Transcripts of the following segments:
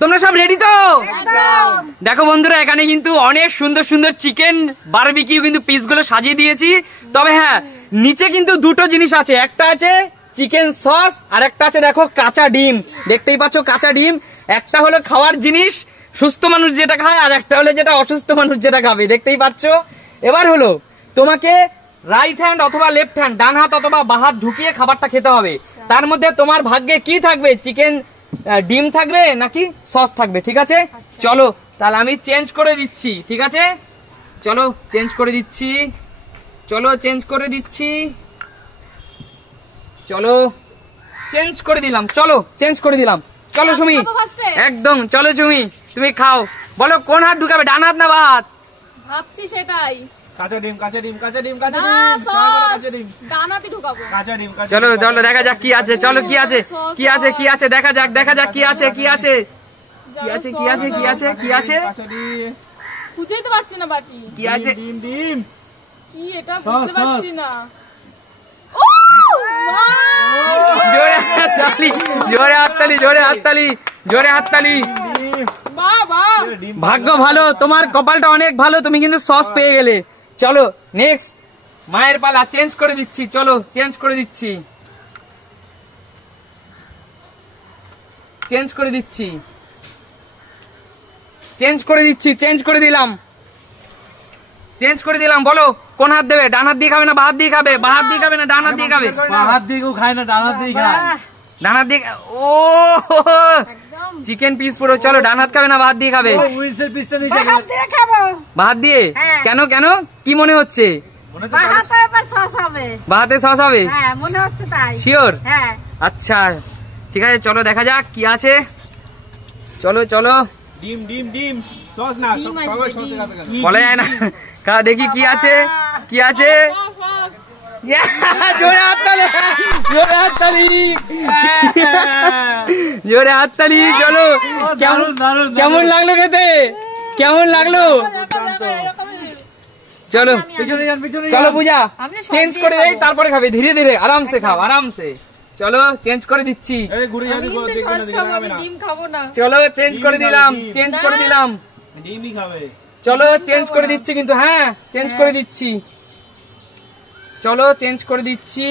তোমরা সব রেডি তো? দেখো বন্ধুরা, এখানে কিন্তু অনেক সুন্দর সুন্দর চিকেন বারবিকিউ কিন্তু পিসগুলো সাজিয়ে দিয়েছি। তবে হ্যাঁ, নিচে কিন্তু দুটো জিনিস আছে, একটা আছে চিকেন সস আর একটা আছে দেখো কাঁচা ডিম। দেখতেই পাচ্ছ কাঁচা ডিম। একটা হলো খাওয়ার জিনিস, সুস্থ মানুষ যেটা খায়, আর একটা হলো যেটা অসুস্থ মানুষ যেটা খাবে। দেখতেই পাচ্ছ। এবার হলো তোমাকে রাইট হ্যান্ড অথবা লেফট হ্যান্ড, ডান হাত অথবা বাঁ হাত ঢুকিয়ে খাবারটা খেতে হবে। তার মধ্যে তোমার ভাগ্যে কি থাকবে, চিকেন ডিম থাকবে নাকি সস থাকবে, ঠিক আছে? চলো তাহলে আমি চেঞ্জ করে দিচ্ছি, ঠিক আছে? চলো চেঞ্জ করে দিচ্ছি, চলো চেঞ্জ করে দিচ্ছি, চলো চেঞ্জ করে দিলাম, চলো চেঞ্জ করে দিলাম। চলো সুমি, একদম চলো সুমি, তুমি খাও। বলো কোন হাত ঢুকাবে, ডান হাত না বাঁ হাত? ভাবছি সেটাই। কাঁচা ডিম, কাঁচা ডিম, কাঁচা ডিম, কাঁচা ডিম, ডানাতে ঢুকাবো। কাঁচা ডিম। চলো চলো দেখা যাক কি আছে, চলো কি আছে, কি আছে, কি আছে, দেখা যাক, দেখা যাক কি আছে, কি আছে, কি আছে, কি আছে, কি আছে, কি আছে, খুঁজেই তো পাচ্ছি না বাটি। কি আছে? ডিম ডিম কি এটা বুঝতে পারছি না। জোরে হাততালি, জোরে হাততালি, জোরে হাততালি, জোরে হাততালি। ভাগ্য ভালো, তোমার কপালটা অনেক ভালো, তুমি কিন্তু সস পেয়ে গেলে। চলো নেক্সট মায়ের পালা, চেঞ্জ করে দিচ্ছি, চলো চেঞ্জ করে দিচ্ছি, চেঞ্জ করে দিচ্ছি, চেঞ্জ করে দিচ্ছি, চেঞ্জ করে দিলাম, চেঞ্জ করে দিলাম। বলো কোন হাত দেবে, ডান হাত দিয়ে খাবে না বাঁ হাত দিয়ে খাবে? বাঁ হাত দিয়ে খাবে না ডান হাত দিয়ে খাবে? বাঁ হাত দিয়ে খায় না, ডান হাত দিয়ে খায়। ডান হাত দিয়ে। ও চিকেন পিস পুরো। চলো ডান হাত খাবে না বাঁ হাত দিয়ে খাবে? বাঁ হাত দিয়ে। কেন কেন, কি মনে হচ্ছে? বাঁ হাতে সস হবে শিওর? আচ্ছা ঠিক আছে, চলো দেখা যাক কি আছে। চলো চলো, ডিম ডিম ডিম, সস না, সবাই সস খাবে কেন? বলা যায় না, দেখি কি আছে, কি আছে। জোরে হাততালি, জোরে হাততালি, জোরে হাততালি। চলো কেমন লাগলো খেতে, কেমন লাগলো? চলো চলো পূজা, চেঞ্জ করে দেই, তারপরে খাবে, ধীরে ধীরে আরামসে খাও, আরামসে। চলো চেঞ্জ করে দিচ্ছি, চলো চেঞ্জ করে দিলাম, চেঞ্জ করে দিলাম, ডিমই খাবে। চলো চেঞ্জ করে দিচ্ছি কিন্তু, হ্যাঁ চেঞ্জ করে দিচ্ছি, চলো চেঞ্জ করে দিচ্ছি।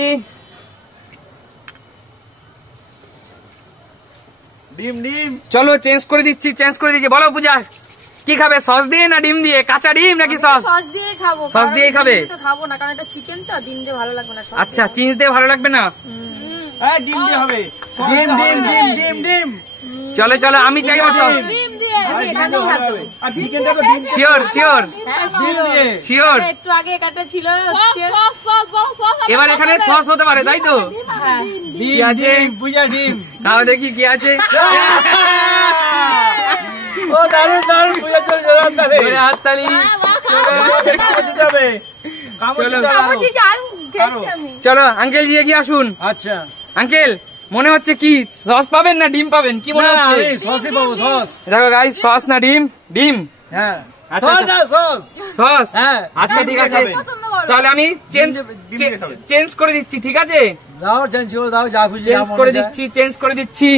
ডিম ডিম, চলো চেঞ্জ করে দিচ্ছি, চেঞ্জ করে দিচ্ছি। বলো পূজা কি খাবে, সস দিয়ে না ডিম দিয়ে? কাঁচা ডিম নাকি সস? সস দিয়ে খাবো। সস দিয়ে খাবে? খাবো না, কারণ এটা চিকেন তো, ডিম দিয়ে ভালো লাগবে না। আচ্ছা চিজ দিয়ে ভালো লাগবে না? হ্যাঁ ডিম দিয়ে হবে। ডিম ডিম ডিম ডিম ডিম। চলো চলো, আমি চাইবো সস। ডিম দিয়ে আমি এখানেই খাবো। আর চিকেনটাকে ডিম দিয়ে। শিওর শিওর ডিম দিয়ে। শিওর। একটু আগে এটা ছিল। এবার এখানে সস হতে পারে, তাই তো? ডিম আছে, বুঝা ডিম। তাও দেখি কি আছে। ও দারুণ দারুণ, বুঝা চল হাততালি। জোরে হাততালি। চলো আঙ্কেল জি এগিয়ে আসুন। আচ্ছা আঙ্কেল মনে হচ্ছে কি সস পাবেন না ডিম পাবেন, কি মনে হচ্ছে? সসই পাবো, সস। দেখো গাইস, সস না ডিম? ডিম। হ্যাঁ আচ্ছা সস। সস। হ্যাঁ আচ্ছা ঠিক আছে, তাহলে আমি চেঞ্জ করে দিচ্ছি, ঠিক আছে? দাও চেঞ্জ করে দাও, যা খুশি চেঞ্জ করে দিচ্ছি, চেঞ্জ করে দিচ্ছি,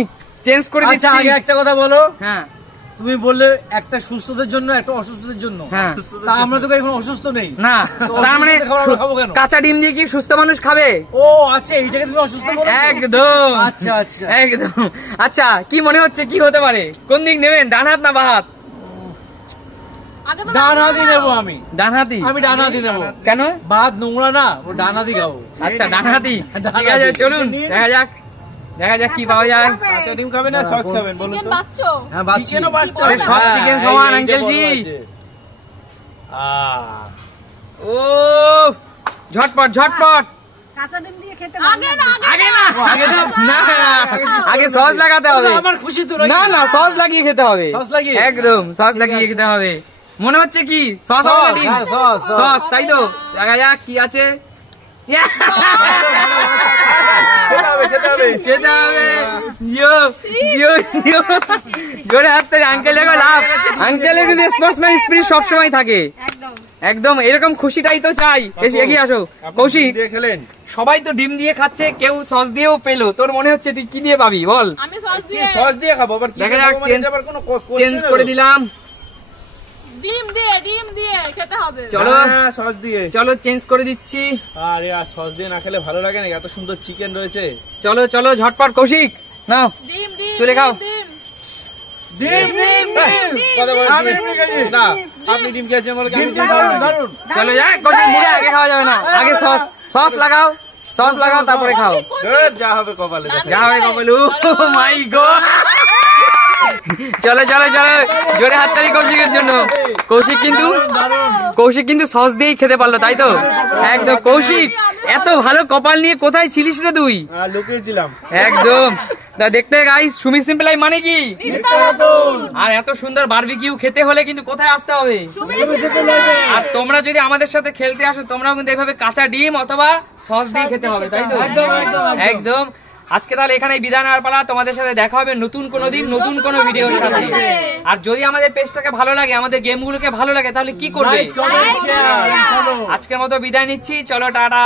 চেঞ্জ করে আচ্ছা দিচ্ছি। আগে একটা কথা বলো। হ্যাঁ তুমি বললে একটা সুস্থদের জন্য, একটা অসুস্থদের জন্য। হ্যাঁ তা আমরা তো এখন অসুস্থ নেই না, তার মানে খাবো কেন? কাঁচা ডিম দিয়ে কি সুস্থ মানুষ খাবে? ও আচ্ছা, এইটাকে তুমি অসুস্থ বলো? একদম। আচ্ছা আচ্ছা একদম। আচ্ছা কি মনে হচ্ছে কি হতে পারে, কোন দিক নেবেন, ডান হাত না বাঁ হাত? ডান হাতি নেবো আমি। ডান হাতি? আমি ডান হাতি নেবো। কেন? বাদ নোংরা না, ও ডান হাতি খাবো। আচ্ছা ডান হাতি, ঠিক আছে চলুন দেখা যাক, দেখা যাক কি পাওয়া যায়। কাঁচা ডিম খাবেন না সস খাবেন বলুন তো? বাচ্চো? হ্যাঁ বাচ্চি। আরে সব চিকেন সমান আঙ্কেল জি। ও ঝটপট ঝটপট। কাঁচা ডিম দিয়ে খেতে আগে না, আগে না, না আগে সস লাগাতে হবে। আমার খুশি তো না না, সস লাগিয়ে খেতে হবে। সস লাগিয়ে? একদম সস লাগিয়ে খেতে হবে। মনে হচ্ছে কি সস হবে ডিম? সস সস, তাই তো? দেখা যাক কি আছে। খেতে হবে। জোরে হাত তালি। আঙ্কেল দেখো লাভ, আঙ্কেলের কিন্তু স্পোর্টসম্যান স্পিরিট সবসময় থাকে। একদম এরকম খুশিটাই তো চাই। এসে এগিয়ে আসো আপনি কৌশিক। ডিম দিয়ে খেলেন? সবাই তো ডিম দিয়ে খাচ্ছে, কেউ সস দিয়েও পেলো, তোর মনে হচ্ছে তুই কি দিয়ে পাবি বল? আমি সস কি দিয়ে সস দিয়ে খাবো আবার? কি দেখা দিয়ে যাক, খাবো মানে এটা আবার কোনো চেঞ্জ করে দিলাম। ডিম দিয়ে খেতে হবে। চলো সস দিয়ে। চলো চেঞ্জ করে দিচ্ছি। আরে আর সস দিয়ে না খেলে ভালো লাগে না, এত সুন্দর চিকেন রয়েছে। চলো চলো ঝটপট কৌশিক নাও ডিম চলে খাও। ডিম ডিম কথা বলছি না, আপনি ডিম খেয়েছেন বলে কি আমি ডিম খাবো না? চলো যাই কৌশিক, মুখে আগে খাওয়া যাবে না, আগে সস সস লাগাও, সস লাগাও তারপরে খাও। ধুর, যা হবে কপালে দেখা যা হবে কপালু, মাই গড। চলো চলো চলো জোরে হাততালি কৌশিকের জন্য। কৌশিক কিন্তু সস দিয়েই খেতে পারলো, তাই তো? একদম কৌশিক, এত ভালো কপাল নিয়ে কোথায় ছিলিস রে তুই? লুকিয়েছিলাম। একদম। তা দেখতে গাইস, সুমি সিম্পল লাইফ মানে কি? আর এত সুন্দর বারবিকিউ খেতে হলে কিন্তু কোথায় আসতে হবে? আর তোমরা যদি আমাদের সাথে খেলতে আসো, তোমরাও কিন্তু এইভাবে কাঁচা ডিম অথবা সস দিয়ে খেতে হবে, তাই তো? একদম। আজকে তাহলে এখানে বিদায় নেওয়ার পালা। তোমাদের সাথে দেখা হবে নতুন কোনো দিন, নতুন কোনো ভিডিওর সাথে। আর যদি আমাদের পেজটাকে ভালো লাগে, আমাদের গেমগুলোকে ভালো লাগে, তাহলে কি করবে? আজকের মতো বিদায় নিচ্ছি, চলো টাটা।